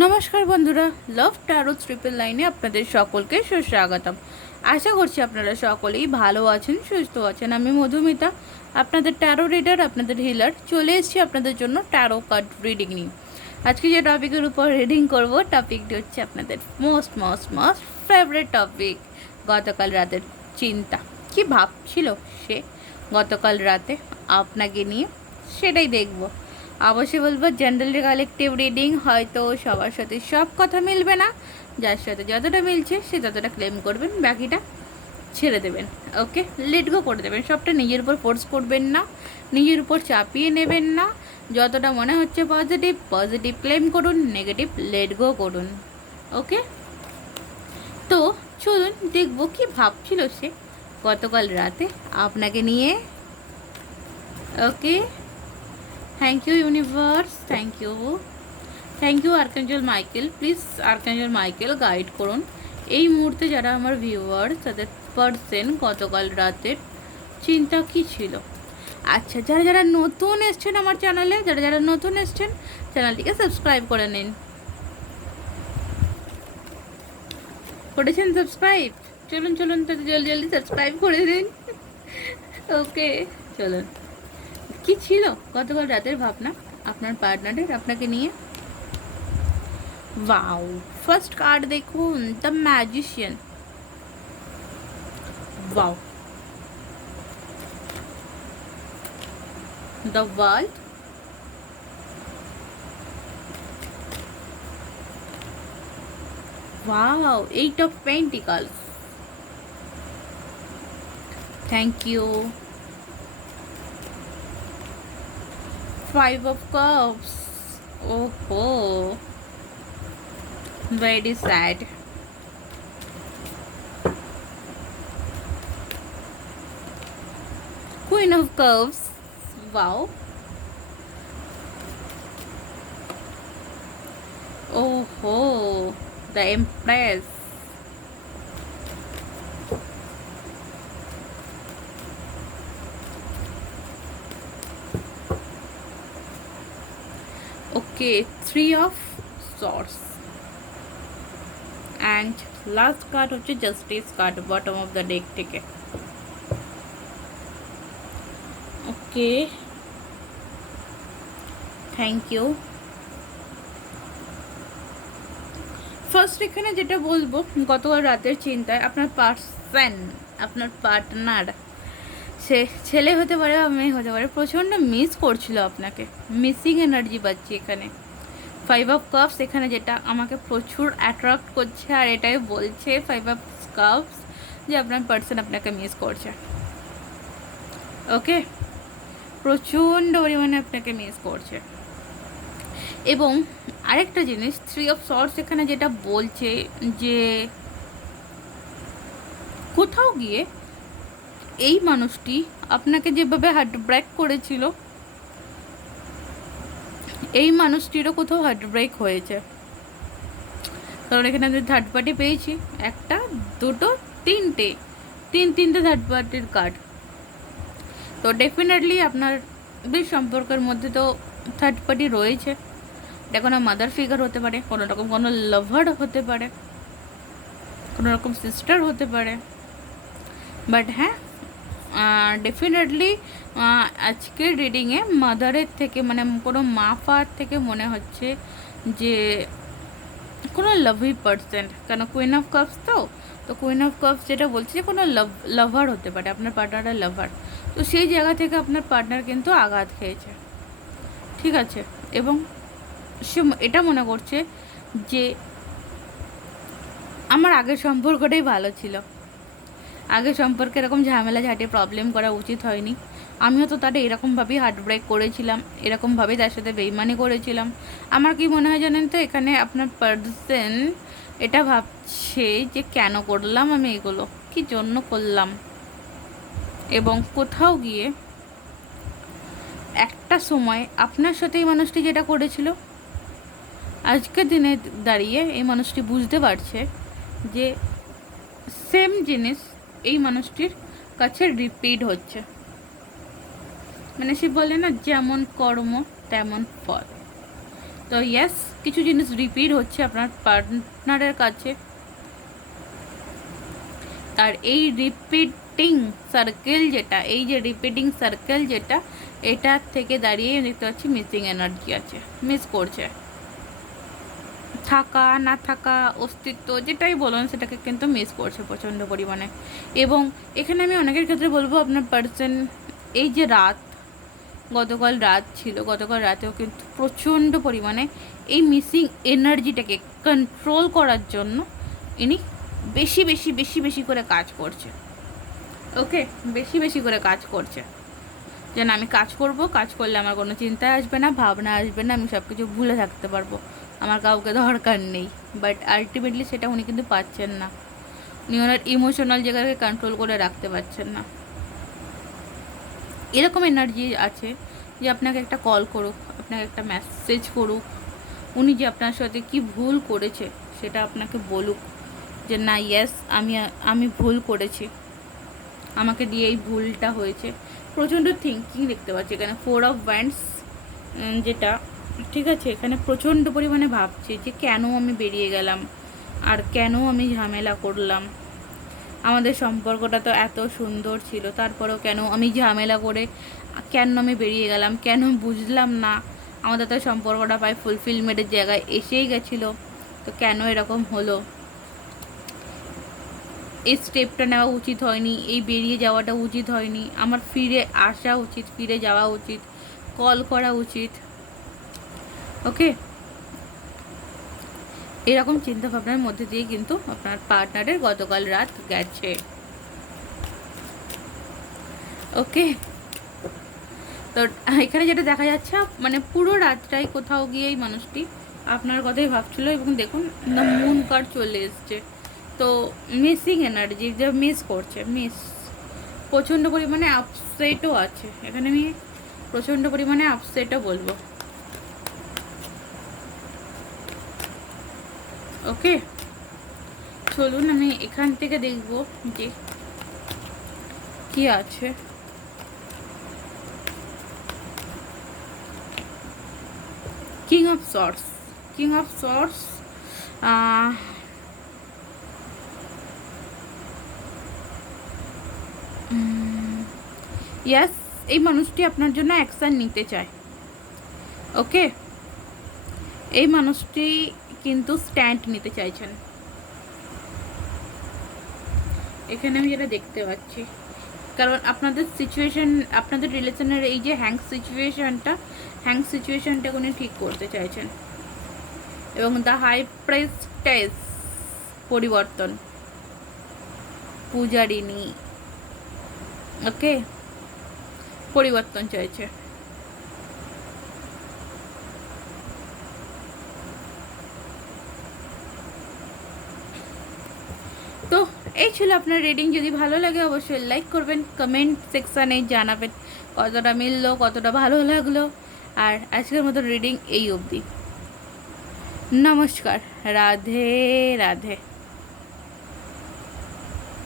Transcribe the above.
নমস্কার বন্ধুরা লাভ taro triple লাইনে আপনাদের সকলকে সুস্বাগতম। আশা করছি আপনারা সকলেই ভালো আছেন, সুস্থ আছেন। আমি মধুমিতা, আপনাদের ট্যারো রিডার আপনাদের হিলার চলে এসেছি আপনাদের জন্য ট্যারো কার্ড রিডিং নিয়ে। আজকে যে টপিকের উপর রিডিং করব টপিকটি হচ্ছে আপনাদের most most most favourite topic গতকাল রাতের চিন্তা। কি ভাবছিল সে গতকাল রাতে? আপনাকে নিয়ে সেটাই দেখব। অবশ্যই বলব জেনারেল কালেকটিভ রিডিং হয়তো সবার সাথে সব কথা মিলবে না। যার সাথে যতটা মিলছে, সে ততটা ক্লেম করবেন, বাকিটা ছেড়ে দেবেন ওকে লেট গো করে দেবেন, সবটা নিজের উপর ফোর্স করবেন না, নিজের উপর চাপিয়ে নেবেন না। যতটা মনে হচ্ছে পজিটিভ পজিটিভ ক্লেম করুন নেগেটিভ লেট গো করুন ওকে তো চলুন দেখব কি ভাবছিল সে গতকাল রাতে আপনাকে নিয়ে okay thank you universe thank you thank you archangel Michael please archangel Michael guide করুন। এই মুহূর্তে যারা আমার ভিউয়ার্স তাদের পার্সেন গতকাল রাতের চিন্তা কি ছিল? আচ্ছা যারা যারা নতুন এসছেন আমার চ্যানেলে যারা যারা নতুন এসছেন চ্যানেলটিকে সাবস্ক্রাইব করে নিন। করেছেন সাবস্ক্রাইব চলুন চলুন তাতে জলদি জলদি সাবস্ক্রাইব করে দিন। ওকে চলুন। কি ছিল? গতকাল রাতের ভাবনা আপনার পার্টনারের আপনাকে নিয়ে? ওয়াও ফার্স্ট কার্ড দেখুন the magician wow the world Wow, eight of pentacles. Thank you. Five of cups. Oh, oh. Very sad. Queen of cups. Wow. Oh, oh. The Empress. Okay, three of swords. And last card হচ্ছে justice card bottom of the deck থেকে okay thank you first এখানে যেটা বলব গতকাল রাতের চিন্তায় আপনার person আপনার পার্টনার সে ছেলে হতে পারে বা মেয়ে হতে পারে, প্রচণ্ড মিস করছিল আপনাকে। মিসিং এনার্জি পাচ্ছি এখানে। ফাইভ অফ কাপস এখানে যেটা আমাকে প্রচুর অ্যাট্রাক্ট করছে আর এটাই বলছে ফাইভ অফ কাপস যে আপনার পার্সন আপনাকে মিস করছে। ওকে প্রচণ্ড পরিমাণে আপনাকে মিস করছে। এবং আরেকটা জিনিস থ্রি অফ শর্টস এখানে যেটা বলছে যে কোথাও গিয়ে এই মানুষটি আপনাকে যেভাবে হার্ট ব্রেক করেছিল, এই মানুষটিরও কোথাও হার্ট ব্রেক হয়েছে। কারণ এখানে আমি থার্ড পার্টি পেয়েছি, একটা, দুটো, তিনটে, তিন তিনটে থার্ড পার্টির কার্ড তো ডেফিনেটলি আপনার বেশ সম্পর্কের মধ্যে তো থার্ড পার্টি রয়েছে। এটা কোনো মাদার ফিগার হতে পারে, কোনো রকম কোনো লাভার হতে পারে, কোনো রকম সিস্টার হতে পারে। বাট হ্যাঁ ডেফিনেটলি আজকের রিডিংয়ে মাদারের থেকে মানে কোনো মা ফার থেকে মনে হচ্ছে যে কোনো লাভি পার্সেন্ট কেন কুইন অফ কাপস তো? তো কুইন অফ কাপস যেটা বলছে যে কোনো লাভ লাভার হতে পারে, আপনার পার্টনারের লাভার তো সেই জায়গা থেকে আপনার পার্টনার কিন্তু আঘাত খেয়েছে। ঠিক আছে? এবং সে এটা মনে করছে যে আমার আগের সম্পর্কটাই ভালো ছিল। আগের সম্পর্কে এরকম ঝামেলা ঝাঁটে প্রবলেম করা উচিত হয়নি। আমিও তো তাদের এরকমভাবেই হার্ট ব্রেক করেছিলাম, এরকমভাবেই তার সাথে বেইমানি করেছিলাম। আমার কি মনে হয় জানেন তো, এখানে আপনার পার্সন এটা ভাবছে যে কেন করলাম আমি এগুলো? কি জন্য করলাম? এবং কোথাও গিয়ে একটা সময় আপনার সাথে এই মানুষটি যেটা করেছিল, আজকের দিনে দাঁড়িয়ে এই মানুষটি বুঝতে পারছে যে সেম জিনিস এই মানুষটির কাছে রিপিট হচ্ছে। মানে সে বলে না, যেমন কর্ম, তেমন ফল। তো ইয়েস কিছু জিনিস রিপিট হচ্ছে আপনার পার্টনারের কাছে। আর এই রিপিটিং সার্কেল যেটা, এই যে রিপিটিং সার্কেল যেটা, এটার থেকে দাঁড়িয়ে দেখতে পাচ্ছি মিসিং এনার্জি আছে মিস করছে। থাকা, না থাকা, অস্তিত্ব যেটাই বলুন সেটাকে কিন্তু মিস করছে প্রচণ্ড পরিমাণে। এবং এখানে আমি অনেকের ক্ষেত্রে বলব আপনার পার্সন এই যে রাত, গতকাল রাত ছিল, গতকাল রাতেও কিন্তু প্রচণ্ড পরিমাণে এই মিসিং এনার্জিটাকে কন্ট্রোল করার জন্য ইনি বেশি বেশি বেশি বেশি করে কাজ করছে। ওকে? বেশি বেশি করে কাজ করছে। যেন আমি কাজ করব, কাজ করলে আমার কোনো চিন্তা আসবে না, ভাবনা আসবে না, আমি সব কিছু ভুলে থাকতে পারব। আমার কাউকে দরকার নেই। বাট আলটিমেটলি সেটা উনি কিন্তু পাচ্ছেন না। উনি ওনার ইমোশনাল জায়গাকে কন্ট্রোল করে রাখতে পারছেন না। এরকম এনার্জি আছে যে আপনাকে একটা কল করুক, আপনাকে একটা মেসেজ করুক। উনি যে আপনার সাথে কি ভুল করেছে সেটা আপনাকে বলুক যে, না ইয়েস আমি আমি ভুল করেছি। আমাকে দিয়ে এই ভুলটা হয়েছে। প্রচণ্ড থিঙ্কিং দেখতে পাচ্ছি এখানে। ফোর অফ ব্যান্ডস যেটা ঠিক আছে, এখানে প্রচণ্ড পরিমাণে ভাবছে যে কেন আমি বেরিয়ে গেলাম আর কেন আমি ঝামেলা করলাম। আমাদের সম্পর্কটা তো এত সুন্দর ছিল, তারপরেও কেন আমি ঝামেলা করে কেন আমি বেরিয়ে গেলাম, কেন বুঝলাম না। আমাদের তো সম্পর্কটা প্রায় ফুলফিলমেন্টের জায়গায় এসেই গেছিল, তো কেন এরকম হলো? এই স্টেপটা নেওয়া উচিত হয়নি, এই বেরিয়ে যাওয়াটা উচিত হয়নি, আমার ফিরে আসা উচিত, ফিরে যাওয়া উচিত কল করা উচিত। ওকে এরকম চিন্তা ভাবনার মধ্যে দিয়ে কিন্তু আপনার পার্টনারের গতকাল রাত গেছে। ওকে তো এখানে যেটা দেখা যাচ্ছে মানে পুরো রাতটাই কোথাও গিয়েই মানুষটি আপনার কথাই ভাবছিল এবং দেখুন মুন কার্ড চলে এসছে। তো মিসিং এনার্জি যে মিস করছে মিস প্রচণ্ড পরিমাণে আপসেটও আছে। এখানে আমি প্রচণ্ড পরিমাণে আপসেটও বলব। ওকে। চলুন আমি এখান থেকে দেখব যে কি আছে। King of swords king of swords yes এই মানুষটি আপনার জন্য অ্যাকশান নিতে চায়। ওকে এই মানুষটি কিন্তু স্ট্যান্ড নিতে চাইছেন। এখানে আমি যেটা দেখতে পাচ্ছি, কারণ আপনাদের সিচুয়েশন আপনাদের রিলেশনের এই যে হ্যাং সিচুয়েশনটা হ্যাং সিচুয়েশনটা উনি ঠিক করতে চাইছেন। এবং দ্য হাই প্রেস্টেস পরিবর্তন। পূজারিনী ওকে পরিবর্তন চাইছে। তো এই ছিল আপনার রিডিং যদি ভালো লাগে, অবশ্যই লাইক করবেন কমেন্ট সেকশানে জানাবেন কতটা মিললো, কতটা ভালো লাগল। আর আজকের মতো রিডিং এই অবধি। নমস্কার, রাধে রাধে।